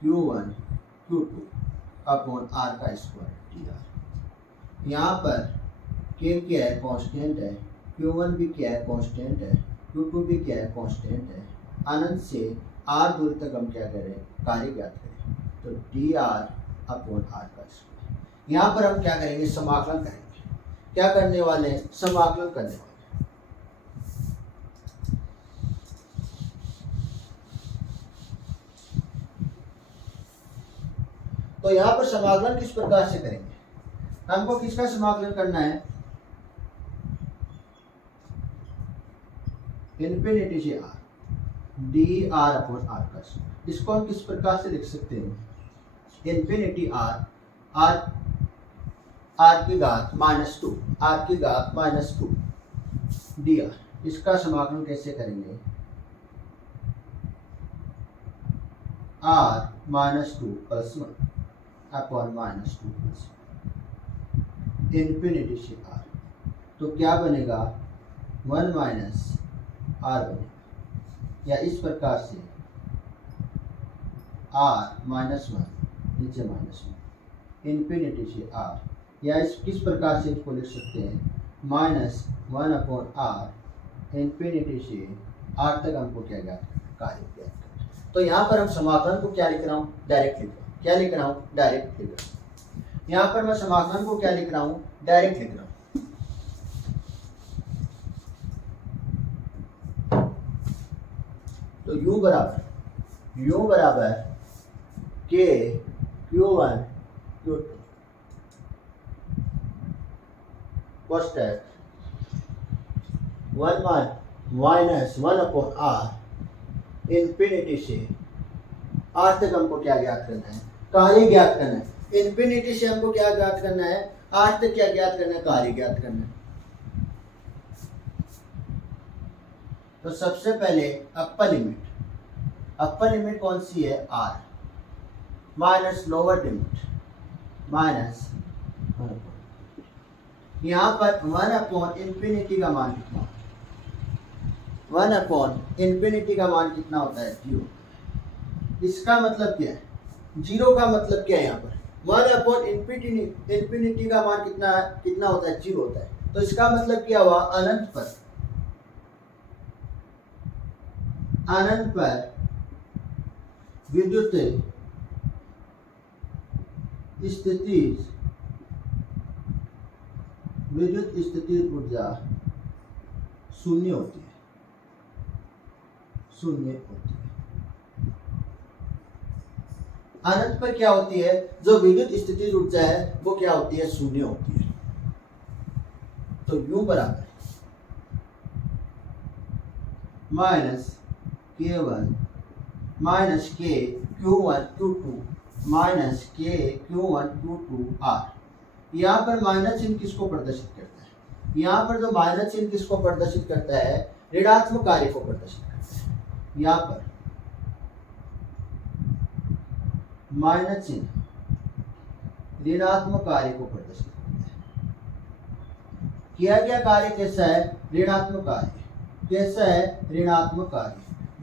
Q1 Q2 upon R का स्क्वायर dr। यहाँ पर K क्या है? कांस्टेंट है। Q1 भी क्या है? कांस्टेंट है। Q2 भी क्या है? कांस्टेंट है। अनंत से R दूरी तक हम क्या करें? कार्य ज्ञात करें। तो dr अपॉन R का स्क्वायर। यहाँ पर हम क्या करेंगे? समाकलन करेंगे। क्या करने वाले हैं? समाकलन करने वाले। तो यहाँ पर समाकलन किस प्रकार से करेंगे? हमको किसका समाकलन करना है? इन्फिनिटी से R d r upon r का स्क्वायर। इसको हम किस प्रकार से लिख सकते हैं? इन्फिनिटी आर की घात -2, आर की घात -2 डी आर। इसका समाकलन कैसे करेंगे? r -2 + 1 अपॉन -2 + 1 इन्फिनिटी से r। तो क्या बनेगा? 1 - r बनेगा, या इस प्रकार से r -1 नीचे -1 इन्फिनिटी से r, या इस किस प्रकार से इसको लिख सकते हैं? -1 अपॉन r इन्फिनिटी से r तक हमको क्या ज्ञात कार्य ज्ञात करना। तो यहाँ पर हम समाकलन को क्या लिख रहा हूँ? डायरेक्ट लिख रहा हूँ। क्या लिख रहा हूँ? डायरेक्ट लिख रहा हूँ। यहाँ पर मैं समाकलन को क्या लिख रहा हूँ? डायरेक्ट लिख रहा हूँ। तो u बराबर K Q1 Q2 कोष्टक 1 upon r infinity से r तक हमको क्या ज्ञात करना है? कार्य ज्ञात करना है। इन्फिनिटी से हमको क्या ज्ञात करना है? r तक क्या ज्ञात करना है? कार्य ज्ञात करना है। तो सबसे पहले अप्पर लिमिट कौन सी है? r minus lower limit minus 1। यहाँ पर 1 अपॉन इन्फिनिटी का मान कितना होता है? 1 अपॉन इन्फिनिटी का मान कितना होता है? 0। इसका मतलब क्या है? 0 का मतलब क्या है? यहाँ पर 1 अपॉन इन्फिनिटी का मान कितना होता है? 0 होता है। तो इसका मतलब क्या हुआ? अनंत पर विद्युत स्थितिज ऊर्जा शून्य होती है। अनंत पर क्या होती है? जो विद्युत स्थितिज ऊर्जा है वो क्या होती है? शून्य होती है। तो U बराबर -K1 -K Q1 Q2 -K Q1 Q2 R। यहाँ पर माइनस चिन्ह किसको प्रदर्शित करता है? यहाँ पर जो माइनस चिन्ह किसको प्रदर्शित करता है? ऋणात्मक कार्य को प्रदर्शित करता है। यहाँ पर माइनस चिन्ह ऋणात्मक कार्य को प्रदर्शित करता है। किया गया कार्य कैसा है? ऋणात्मक कार्य। कैसा है? ऋणात्मक कार्य।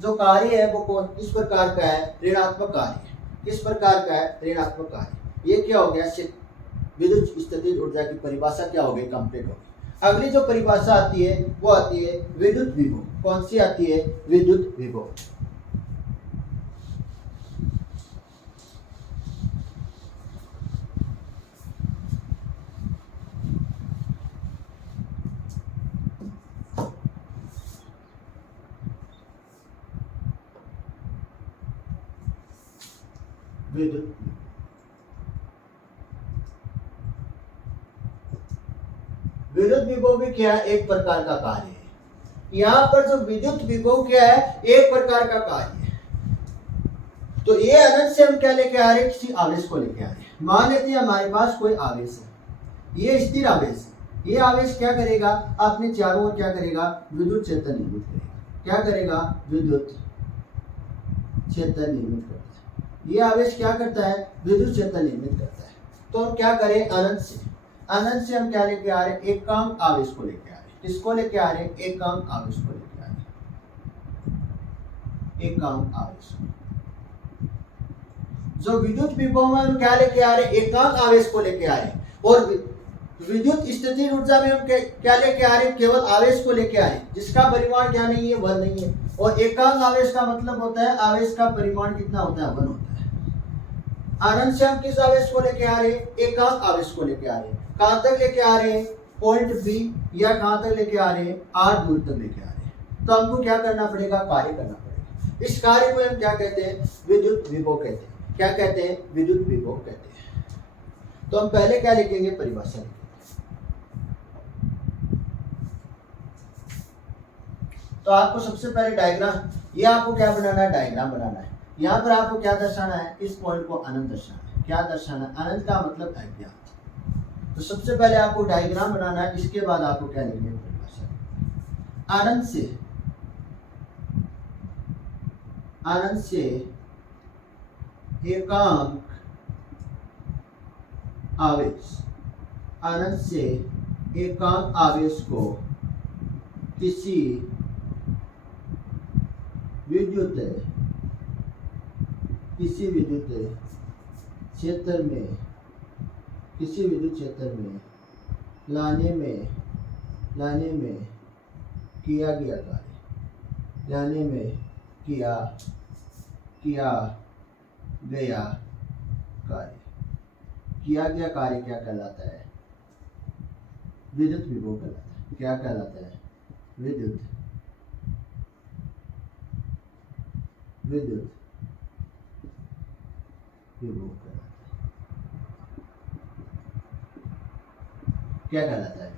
जो कार्य है वो किस प्रकार का है? ऋणात्मक कार्य। किस प्रकार का है? ऋणात्मक कार्य। ये क्या हो गया? विद्युत स्थितिज ऊर्जा की परिभाषा क्या हो गई? कंप्लीट हो गई। अगली जो परिभाषा आती है वो आती है विद्युत विभव। कौन सी आती है? विद्युत विभव। विद्युत विद्युत विभव भी क्या है, एक प्रकार का कार्य है। यहाँ पर जो विद्युत विभव क्या है, एक प्रकार का कार्य है। तो ये अनंत से हम क्या लेके आ रहे हैं, किसी आवेश को लेके आ रहे हैं। मान लेते हैं हमारे पास कोई आवेश है, ये स्थिर आवेश है। ये आवेश क्या करेगा, अपने चारों ओर क्या करेगा, विद्युत क्षेत्र निर्मित करेगा। क्या करेगा, विद्युत क्षेत्र निर्मित करता है। ये आवेश क्या करता है, विद्युत क्षेत्र निर्मित करता है। तो हम क्या करें, अनंत से हम क्या लेके आ रहे हैं, एकांक आवेश को लेके आ रहे हैं। किसको लेके आ रहे हैं, एकांक आवेश को लेके आ रहे हैं। एकांक आवेश जो विद्युत विभव में हम क्या लेके आ रहे हैं, एकांक आवेश को लेके आ रहे हैं। और विद्युत स्थितिज ऊर्जा में हम क्या लेके आ रहे हैं, केवल आवेश को लेके आ रहे हैं, जिसका परिमाण क्या नहीं है, वन नहीं है। और एकांक आवेश का मतलब होता है आवेश का परिमाण कितना होता है, वन होता है। अनंत से हम किस आवेश को लेके आ रहे हैं, एकांक आवेश को लेके आ रहे हैं। कहां तक लेके आ रहे हैं, पॉइंट बी, या कहां तक लेके आ रहे हैं, आर दूर तक लेके आ रहे हैं। तो हमको क्या करना पड़ेगा, कार्य करना पड़ेगा। इस कार्य को हम क्या कहते हैं, विद्युत विभव कहते हैं। क्या कहते हैं, विद्युत विभव कहते हैं। तो हम पहले क्या लिखेंगे, परिभाषा लिखेंगे। तो आपको सबसे पहले डायग्राम, ये आपको क्या बनाना है, डायग्राम बनाना है। यहाँ पर आपको क्या दर्शाना है, इस पॉइंट को अनंत दर्शाना है। क्या दर्शाना है, अनंत का मतलब अज्ञात। तो सबसे पहले आपको डायग्राम बनाना है, इसके बाद आपको क्या लिखनी है, परिभाषा। अनंत से एकांक आवेश, अनंत से एकांक आवेश को किसी विद्युत क्षेत्र में, किसी विद्युत क्षेत्र में लाने में किया गया कार्य, लाने में किया गया कार्य, किया गया कार्य क्या कहलाता है, विद्युत विभव कहलाता है। क्या कहलाता है, विद्युत विभव कहलाता है। क्या कहलाता है,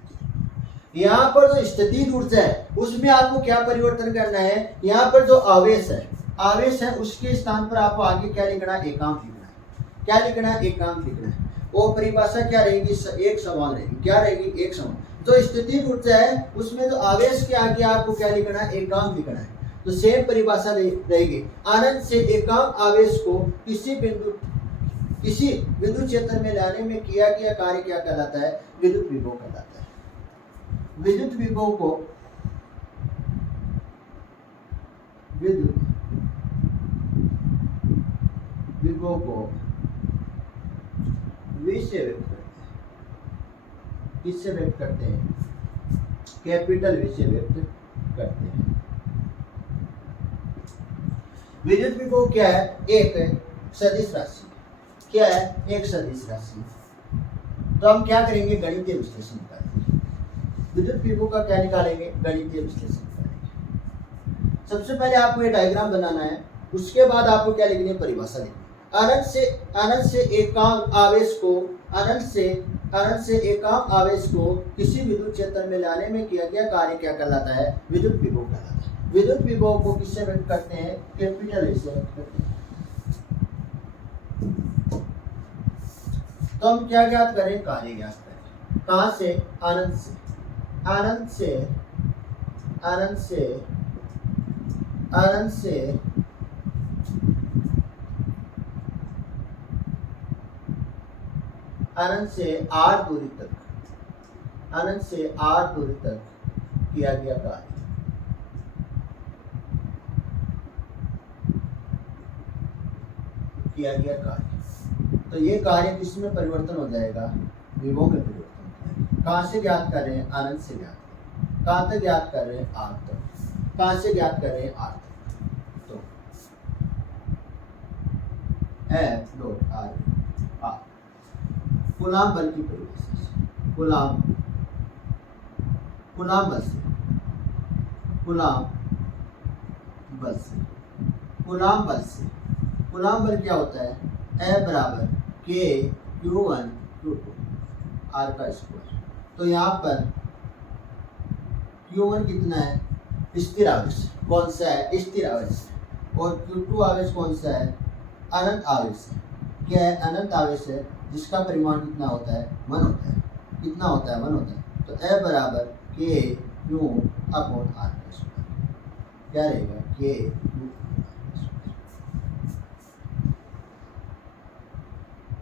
यहाँ पर जो स्थितिज ऊर्जा है उसमें आपको क्या परिवर्तन करना है। यहाँ पर जो आवेश है उसके स्थान पर आपको आगे क्या लिखना है, एकांक लिखना है। क्या लिखना है, एकांक लिखना है। वो परिभाषा क्या रहेगी, एक समान रहेगी। क्या रहेगी, एक समान। जो स्थितिज ऊर्जा है उसमें जो आवेश के आगे आपको क्या लिखना है, एकांक लिखना है। तो सेम परिभाषा रहेगी। अनंत से एकांक आवेश को किसी विद्युत क्षेत्र में लाने में किया गया कार्य क्या कहलाता है, विद्युत विभव कहलाता है। विद्युत विभव को V से व्यक्त करते हैं। किससे व्यक्त करते हैं, कैपिटल V से व्यक्त करते हैं। विद्युत विभव क्या है, एक सदिश राशि। क्या है, एक सदिश राशि। तो हम क्या करेंगे, गणितीय विश्लेषण करेंगे। विद्युत विभव का क्या निकालेंगे, गणितीय विश्लेषण करेंगे। सबसे पहले आपको ये डायग्राम बनाना है, उसके बाद आपको क्या लिखनी है, परिभाषा लिखनी है। अनंत से एकांक आवेश को किसी विद्युत क्षेत्र में लाने में किया गया कार्य क्या कहलाता है, विद्युत विभव कहलाता है। विद्युत विभव को किससे व्यक्त करते हैं, कैपिटल ए से व्यक्त करते हैं। तो हम क्या ज्ञात करें, कार्य ज्ञात करें। कहां से, अनंत से आर दूरी तक, किया गया कार्य। तो ये कार्य किसमें परिवर्तन हो जाएगा, विभव में परिवर्तन हो जाएगा। कहां से ज्ञात कर रहे हैं, अनंत से ज्ञात कर रहे हैं। कहां तक ज्ञात कर रहे हैं, आर तक। कहां से ज्ञात कर रहे हैं, आर तक। तो F डॉट आर कूलाम बल की परिभाषा से, कूलाम बल क्या होता है, ए बराबर के Q1 Q2 आर का स्क्वायर। तो यहाँ पर Q1 कितना है, स्थिर आवेश कौन सा है, स्थिर आवेश, और Q2 आवेश कौन सा है, अनंत आवेश है। क्या है, अनंत आवेश है, जिसका परिमाण कितना होता है, 1 होता है। कितना होता है, 1 होता है। तो ए बराबर के क्यू अपॉन आर का स्क्वायर, क्या रहेगा, के क्यू।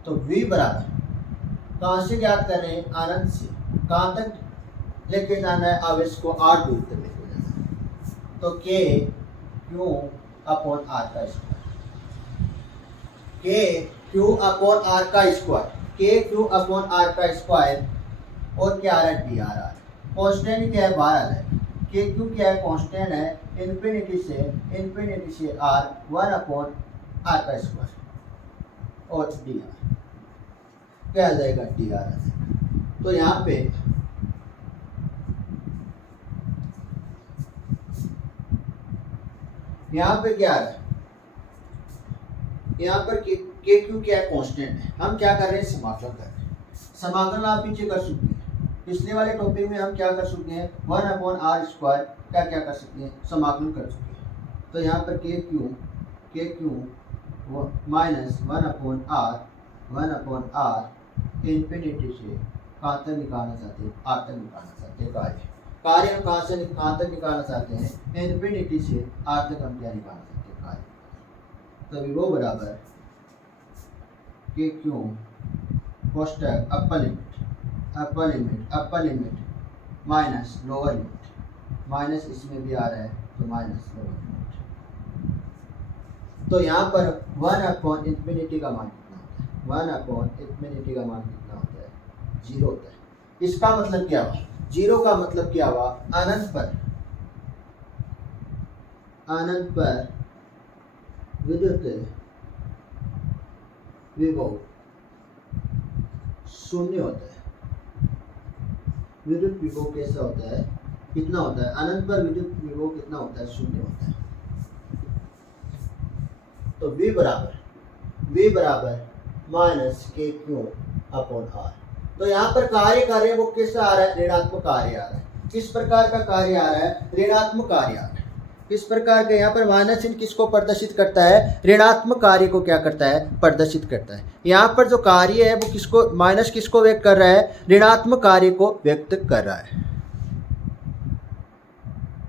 तो V बराबर कहाँ से ज्ञात कर रहे हैं, अनंत से कहाँ तक लेके जाना है आवेश को, r दूर तक लेके जाना है। तो के क्यू अपॉन आर का स्क्वायर, के क्यू अपॉन आर का स्क्वायर, के क्यू अपॉन आर का स्क्वायर, और क्या आ रहा है, डी आ रहा है। कांस्टेंट क्या है, बाहर आ रहा है। के क्यू क्या है, कांस्टेंट है, इन्फिनिटी से आर 1 अपॉन आर का स्क्वायर, और डी आर क्या आ जाएगा, डी आर आ जाएगा। तो यहाँ पे क्या आ रहा है, यहाँ पर के क्यू क्या है, कांस्टेंट है। हम क्या कर रहे हैं, समाकलन कर रहे हैं। समाकलन आप पीछे कर सकते हैं, पिछले वाले टॉपिक में हम क्या कर सकते हैं, 1 अपॉन आर स्क्वायर क्या कर सकते हैं, समाकलन कर सकते हैं। तो यहाँ पर k q minus 1 upon r infinity से कहाँ तक निकालना चाहते हैं, आर तक निकालना चाहते हैं। कार्य हम कहाँ तक निकालना चाहते हैं, इन्फिनिटी से आर तक हम क्या निकालना चाहते हैं, कार्य। तो वो बराबर के क्यू कोष्टक upper limit minus lower limit, minus इसमें भी आ रहा है तो माइनस लोअर लिमिट। तो यहाँ पर 1 अपॉन इन्फिनिटी का मान कितना होता है, 1 अपॉन इन्फिनिटी का मान कितना होता है, 0 होता है। इसका मतलब क्या हुआ, 0 का मतलब क्या हुआ, अनंत पर विद्युत विभव 0 होता है। विद्युत विभव कैसा होता है, कितना होता है, अनंत पर विद्युत विभव कितना होता है, 0 होता है। तो V बराबर माइनस के क्यू अपॉन आर। तो यहाँ पर कार्य कर रहे हैं वो कैसा आ रहा है, ऋणात्मक कार्य आ रहा है। किस प्रकार का कार्य आ रहा है, ऋणात्मक कार्य आ रहा है। किस प्रकार का, यहाँ पर माइनस चिन्ह किसको प्रदर्शित करता है, ऋणात्मक कार्य को क्या करता है, प्रदर्शित करता है। यहाँ पर जो कार्य है वो किसको, माइनस किसको व्यक्त कर रहा है, ऋणात्मक कार्य को व्यक्त कर रहा है।